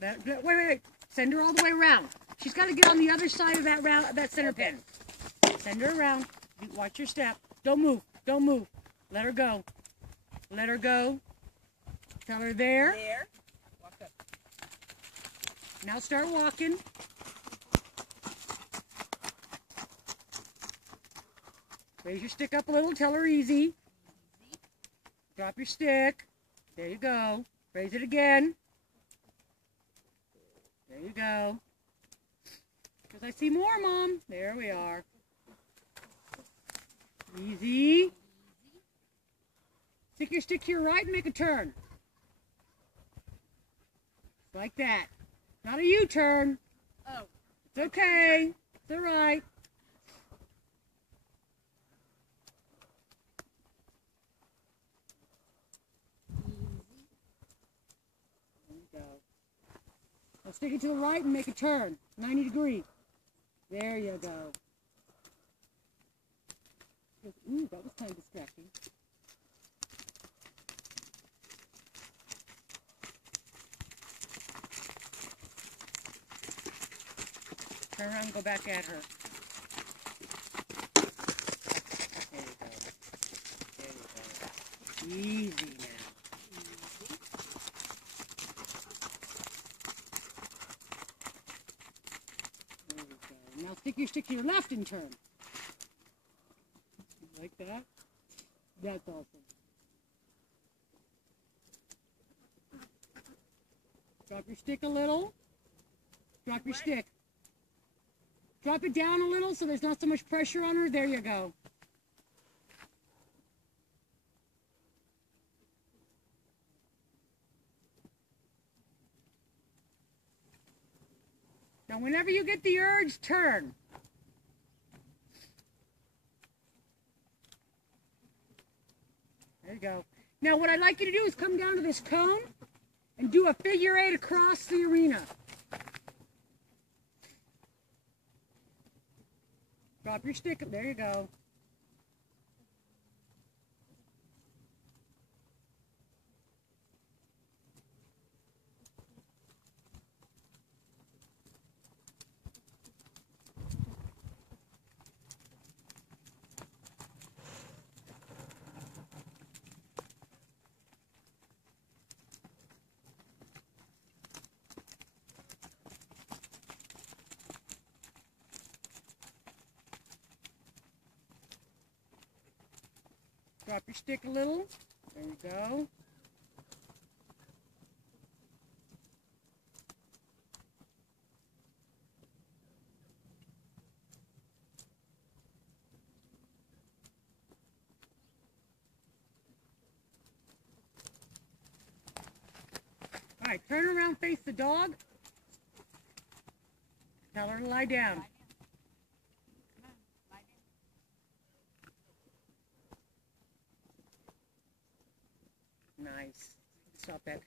Wait. Send her all the way around. She's got to get on the other side of that center pin. Send her around. Watch your step. Don't move. Don't move. Let her go. Let her go. Tell her there. There. Walk up. Now start walking. Raise your stick up a little. Tell her easy. Drop your stick. There you go. Raise it again. There you go. Because I see more, Mom. There we are. Easy. Stick your stick to your right and make a turn. Like that. Not a U-turn. Oh. It's okay. It's all right. There you go. Now stick it to the right and make a turn. 90 degree. There you go. Ooh, that was kind of distracting. Turn around and go back at her. There you go. There you go. Easy now. There we go. Now stick your stick to your left and turn. Like that? That's awesome. Drop your stick a little. Drop your stick. Drop it down a little so there's not so much pressure on her. There you go. Now whenever you get the urge, turn. There you go. Now what I'd like you to do is come down to this cone and do a figure 8 across the arena. Drop your stick. There you go. Drop your stick a little. There you go. All right, turn around, face the dog. Tell her to lie down. Nice. Stop that.